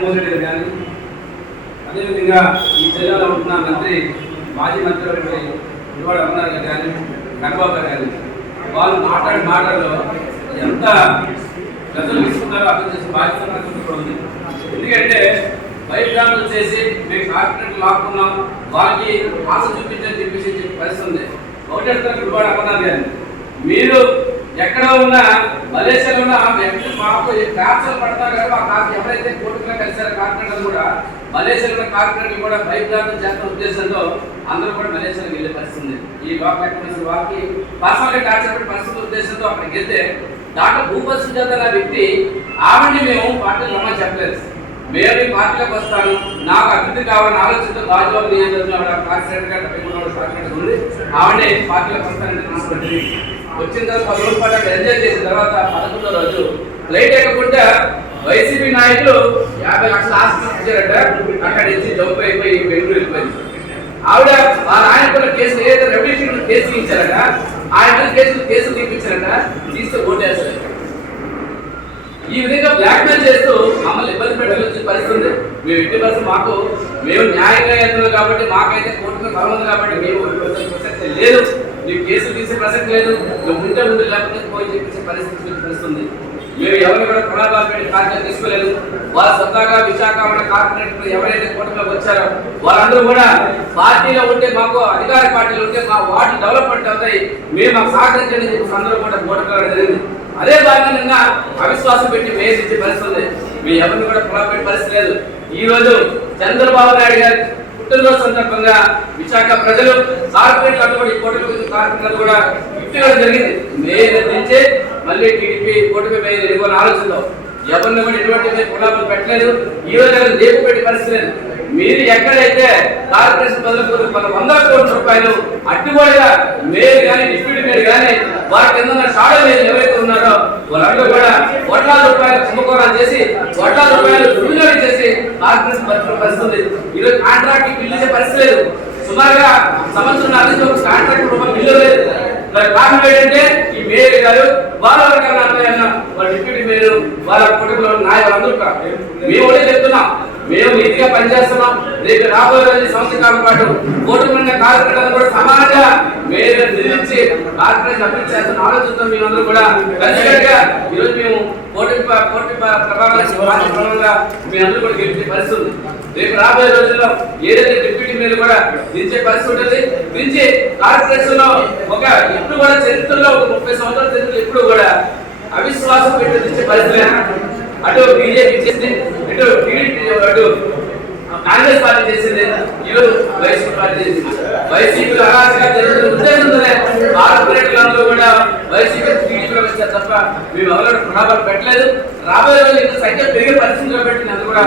జగన్మోహన్ రెడ్డి గారు కానీ అదేవిధంగా ఈ జిల్లాలో ఉంటున్న మంత్రి మాజీ మంత్రి గారి ఇవాళ అమర్నాథ్ గారు కానీ కనబాబు గారు. కానీ వాళ్ళు మాట్లాడే మాటల్లో ఎంత ప్రజలు తీసుకున్నారో అర్థం చేసి బాధ్యత ఉంది. ఎందుకంటే బయట చేసి మేము కార్పొరేట్ లాక్కున్నాం వాళ్ళకి ఆశ చూపించని చెప్పేసి చెప్పే పరిస్థితి ఉంది. ఒకటి అడుగుతారు ఇవాళ అమర్నాథ్ గారిని మీరు ఎక్కడ ఉన్నా మలేషియాలో ఉన్న ఆ వ్యక్తి మాకు క్యాన్సర్ పడతారు కదా ఆ కార్ ఎవరైతే కోర్టులో కలిసారో కార్పొరేటర్ కూడా మలేషియాలో ఉన్న కార్పొరేటర్ కూడా భయభ్రాంతం చేస్తున్న ఉద్దేశంతో అందరూ కూడా మలేషియాకి వెళ్ళే పరిస్థితి ఈ లోక్ అకాడమీ పర్సనల్ పర్సనల్గా టార్చర్ పరిస్థితి ఉద్దేశంతో అక్కడికి వెళ్తే దాంట్లో భూపతి సుజాత వ్యక్తి ఆవిడ్ని మేము పార్టీలు రమ్మని చెప్పలేదు. మేము ఈ పార్టీలోకి వస్తాను నాకు అభివృద్ధి కావాలని ఆలోచనతో గాజువాబు నియోజకవర్గంలో కార్పొరేటర్ గారు డెబ్బై మూడు కార్పొరేటర్ ఉంది ఆవిడే పార్టీలోకి వస్తానని ట్రాన్స్ఫర్ వచ్చిన తర్వాత పది రోజుల పాటు అక్కడ ఎంజాయ్ చేసిన తర్వాత పదకొండో రోజు ఫ్లైట్ ఎక్కకుండా వైసీపీ నాయకులు యాభై లక్షల ఆస్తి ఇచ్చారట. అక్కడ నుంచి జంప్ అయిపోయి బెంగళూరు వెళ్ళిపోయింది. ఆవిడ వాళ్ళ ఆయన కూడా కేసు ఏదైతే రెవల్యూషన్ కేసు ఇచ్చారట ఆయన కేసులు కేసులు కేసు తీపించారట తీస్తే ఓటేస్తారు. ఈ విధంగా బ్లాక్ మెయిల్ చేస్తూ మమ్మల్ని ఇబ్బంది పెట్టాల్సిన పరిస్థితి ఉంది. మేము ఇంటి పరిస్థితి మాకు మేము న్యాయంగా వెళ్తున్నాం కాబట్టి మాకైతే కోర్టులో బలం ఉంది కాబట్టి మేము లేదు. నీకు కేసులు తీసే ప్రసక్తి లేదు. నువ్వు ఉంటే ముందు లేకపోతే పోయి చెప్పేసే పరిస్థితి తెలుస్తుంది. మేము ఎవరిని కూడా ప్రణాళిక పెట్టి కార్యక్రమం తీసుకోలేదు. వాళ్ళ సొంతంగా విశాఖ ఉన్న కార్పొరేటర్ ఎవరైతే కూటమిలోకి వచ్చారో వాళ్ళందరూ కూడా పార్టీలో ఉంటే మాకు అధికార పార్టీలో ఉంటే మా వార్డు డెవలప్మెంట్ అవుతాయి. మేము మాకు సహకరించండి చెప్పి అందరూ కూడా కూటమి జరిగింది. అదే భాగంగా నిన్న అవిశ్వాసం పెట్టి మేయర్ పరిస్థితి ఉంది. మీ ఎవరిని కూడా పొలపెట్టే పరిస్థితి లేదు. ఈ రోజు చంద్రబాబు నాయుడు గారు పుట్టినరోజు సందర్భంగా విశాఖ ప్రజలు కార్పొరేట్లు అటువంటి కూటమి కార్పొరేట్లు కూడా గిఫ్ట్ ఇవ్వడం జరిగింది. మేయర్ నుంచి మళ్ళీ టీడీపీ కూటమి మేయర్ ఎన్నుకోని ఆలోచనలో ఎవరిని కూడా ఎటువంటి పొలాలు పెట్టలేదు. ఈ రోజు ఆయన లేపు పెట్టే పరిస్థితి లేదు. మీరు ఎక్కడైతే కార్పొరేషన్ ప్రజలకు మన వందల కోట్ల రూపాయలు అడ్డుబడిగా మేయర్ కానీ డిప్యూటీ మేయర్ కానీ వారి కింద షాడో మేయర్ ఎవరైతే ఉన్నారో వాళ్ళందరూ కూడా రూపాయలు కుంభకోణాలు చేసి కోట్లాది రూపాయలు దుర్వినియోగం చేసి కార్పొరేషన్ పరిస్థితి పరిస్థితి ఈరోజు కాంట్రాక్ట్ బిల్లు పిలిచే పరిస్థితి లేదు. సుమారుగా సంవత్సరం నుంచి ఒక కాంట్రాక్ట్ రూపాయలు బిల్లు లేదు. దానికి కారణం ఏంటంటే ఈ మేయర్ గారు వాళ్ళ వర్గాల అన్న వాళ్ళ డిప్యూటీ మేయర్ వాళ్ళ కుటుంబంలో నాయకులు అందరూ మేము కూడా చెప్తున్నాం. మేము నీతిగా పనిచేస్తున్నాం. రేపు రాబోయే రోజు కాలం పాటు కోటి మంది కూడా మేయర్ నిలిచి అభివృద్ధి చేస్తున్న ఆలోచనతో మేమందరూ కూడా కలిసికట్టుగా ఈరోజు మేము కోటి కోటి ప్రభావంగా మీ అందరూ కూడా గెలిచే పరిస్థితి ఉంది. రేపు రాబోయే రోజుల్లో ఏదైతే డిప్యూటీ మీద కూడా దించే పరిస్థితి ఉంటుంది. దించి కార్పొరేషన్లో ఒక ఎప్పుడు కూడా చరిత్రలో ఒక ముప్పై సంవత్సరాల చరిత్రలో ఎప్పుడు కూడా అవిశ్వాసం పెట్టి దించే పరిస్థితి అటు బీజేపీ చేసింది ఇటు టీడీపీ అటు కాంగ్రెస్ పార్టీ చేసింది ఈరోజు వైసీపీ పార్టీ చేసింది. వైసీపీ అరాచగా చేసిన ఉద్దేశంతోనే కార్పొరేట్లందరూ కూడా వైసీపీ టీడీపీలో వచ్చారు తప్ప మేము ఎవరు ప్రణాళికలు పెట్టలేదు. రాబోయే రోజు ఇంకా సంఖ్య పెరిగే పరిస్థితుల్లో పెట్టినందుకు కూడా